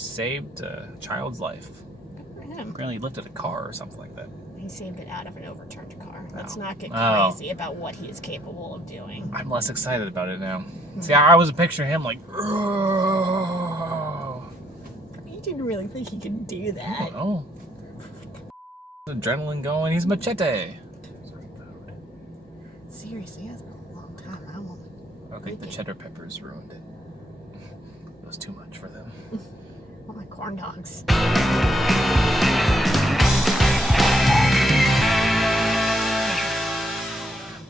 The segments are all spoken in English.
saved a child's life. Apparently he lifted a car or something like that. He saved it out of an overturned car. Let's not get Oh. crazy about what he is capable of doing. I'm less excited about it now. See, I was picturing him like, You didn't really think he could do that. I don't know. Adrenaline going. He's Machete. Seriously, it's been a long time. I won't. Okay, the cheddar peppers ruined it. It was too much for them. Oh, my corn dogs.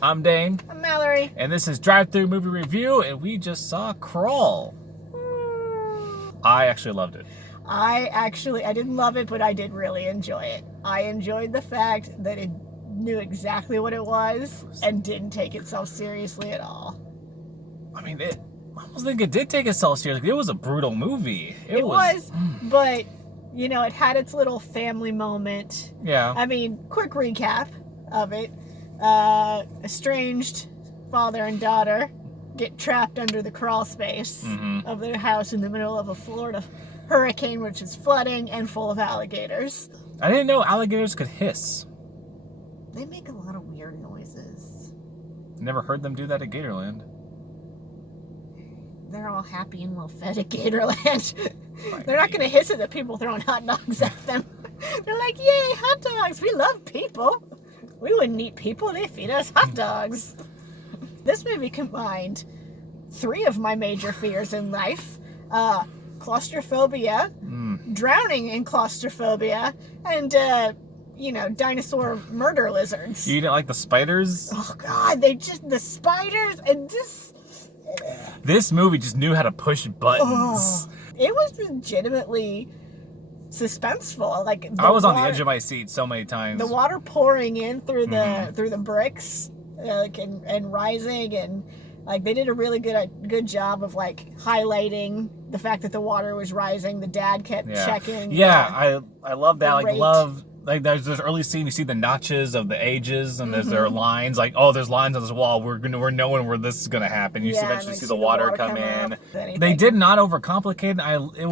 I'm Dane. I'm Mallory. And this is Drive-Thru Movie Review, and we just saw Crawl. I actually loved it. I didn't love it, but I did really enjoy it. I enjoyed the fact that it knew exactly what it was and didn't take itself seriously at all. I mean, I almost think it did take itself seriously. It was a brutal movie. It was, but, you know, it had its little family moment. Yeah. I mean, quick recap of it. Estranged father and daughter get trapped under the crawl space of their house in the middle of a Florida hurricane, which is flooding and full of alligators. I didn't know alligators could hiss. They make a lot of weird noises. Never heard them do that at Gatorland. They're all happy and well fed at Gatorland. They're not going to hiss at the people throwing hot dogs at them. They're like, yay, hot dogs. We love people. We wouldn't eat people. They feed us hot dogs. This movie combined 3 of my major fears in life. Claustrophobia, drowning in claustrophobia, and, dinosaur murder lizards. You didn't like the spiders? Oh, God, the spiders, and This movie just knew how to push buttons. It was legitimately suspenseful. Like I was on the edge of my seat so many times. The water pouring in through the bricks, and rising, and like they did a really good job of like highlighting the fact that the water was rising. The dad kept checking. Yeah, I love that. Rate. There's this early scene. You see the notches of the ages, and there's their lines. Like, oh, there's lines on this wall. We're knowing where this is gonna happen. You eventually see the water come in. They did not overcomplicate it. It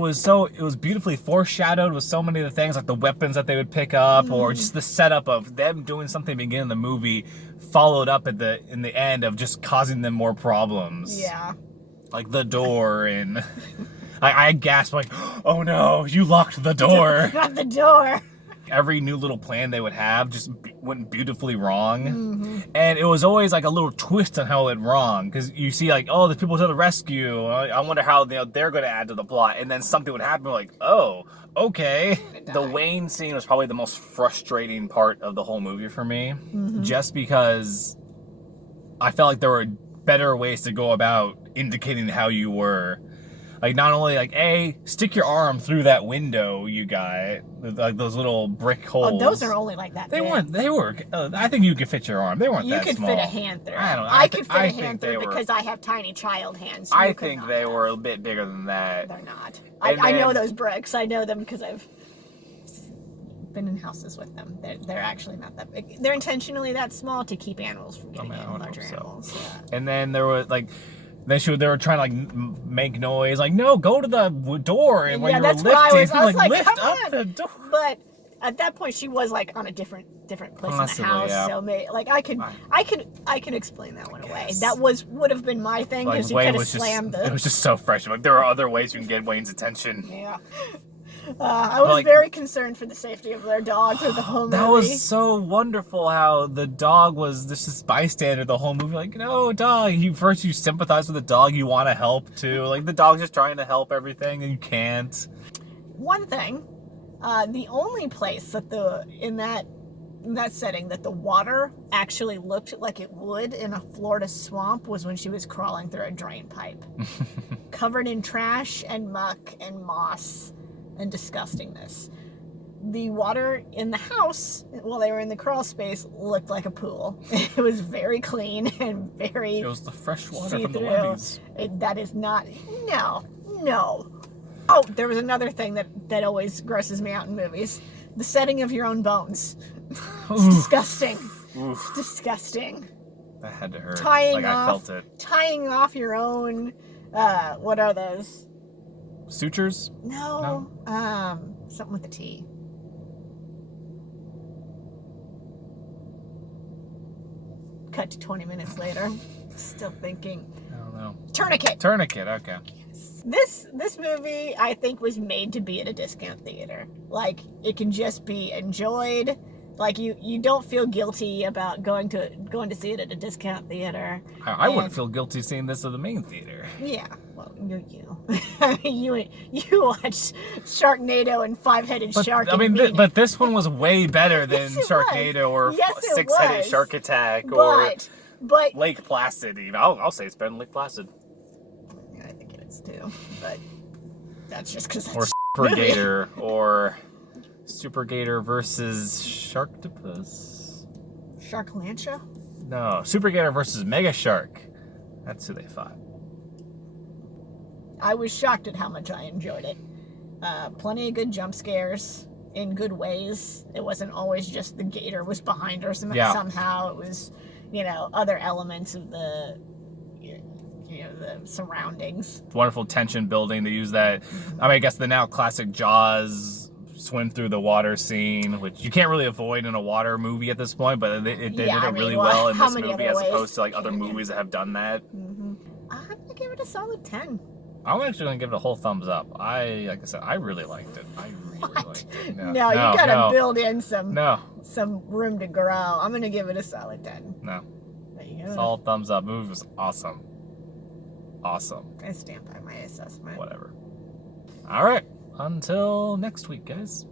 was beautifully foreshadowed with so many of the things, like the weapons that they would pick up, or just the setup of them doing something at the beginning of the movie, followed up in the end of just causing them more problems. Yeah. Like the door, and I gasped like, oh no, you locked the door. Not the door. Every new little plan they would have just went beautifully wrong. And it was always like a little twist on how it went wrong. Because you see like, oh, there's people to the rescue. I wonder how they're going to add to the plot. And then something would happen like, oh, okay. The Wayne scene was probably the most frustrating part of the whole movie for me. Just because I felt like there were better ways to go about indicating how you were. Like, not only, like, stick your arm through that window you got, like those little brick holes. Oh, those are only like that big. They were, I think you could fit your arm. They weren't that small. You could fit a hand through. I don't know. I could fit a hand through because I have tiny child hands. I think they were a bit bigger than that. They're not. I know those bricks. I know them because I've been in houses with them. They're actually not that big. They're intentionally that small to keep animals from getting in, larger animals. Yeah. And then there was, like... They were trying to like make noise, like no, go to the door, and when you were lifting, I was like, lift come up on. the door. But at that point, she was like on a different place Honestly, in the house, yeah. so maybe, like I could explain that one away. That would have been my thing because like, you could have slammed it was just so fresh. Like there are other ways you can get Wayne's attention. Yeah. I was very concerned for the safety of their dog through the whole movie. That was so wonderful how the dog was this bystander the whole movie. Like, no, dog. You sympathize with the dog. You want to help, too. Like, the dog's just trying to help everything, and you can't. One thing, the only place that in that setting that the water actually looked like it would in a Florida swamp was when she was crawling through a drain pipe. Covered in trash and muck and moss and disgustingness. The water in the house, while they were in the crawl space, looked like a pool. It was very clean and very... It was the fresh water from the levees. That is not... No. Oh, there was another thing that always grosses me out in movies. The setting of your own bones. It's disgusting. It's disgusting. That had to hurt. I felt it. Tying off your own... what are those? Sutures? No. Something with a T. Cut to 20 minutes later. Still thinking. I don't know. Tourniquet. Tourniquet, okay. This movie, I think, was made to be at a discount theater. Like, it can just be enjoyed. Like, you don't feel guilty about going to see it at a discount theater. I wouldn't feel guilty seeing this at the main theater. Yeah, well, you. you watched Sharknado and Five-Headed Shark. I mean, but this one was way better than Yes, Sharknado or Yes, Six-Headed Shark Attack or but Lake Placid. Even I'll say it's better than Lake Placid. I think it is too. But that's just because Or Super Gator or Super Gator versus Sharktopus. Sharklantia? No, Super Gator versus Mega Shark. That's who they fought. I was shocked at how much I enjoyed it. Plenty of good jump scares in good ways. It wasn't always just the gator was behind her somehow. It was, other elements of the surroundings. Wonderful tension building. They use that. I mean, I guess the now classic Jaws swim through the water scene, which you can't really avoid in a water movie at this point, but they did it really well in this movie as opposed to like other movies that have done that. Mm-hmm. I'm gonna give it a solid 10. I'm actually gonna give it a whole thumbs up. Like I said, I really liked it. I really liked it. No, you gotta build in some room to grow. I'm gonna give it a solid 10. No. There you go. Solid thumbs up. Movie was awesome. Awesome. I stand by my assessment. Whatever. All right. Until next week, guys.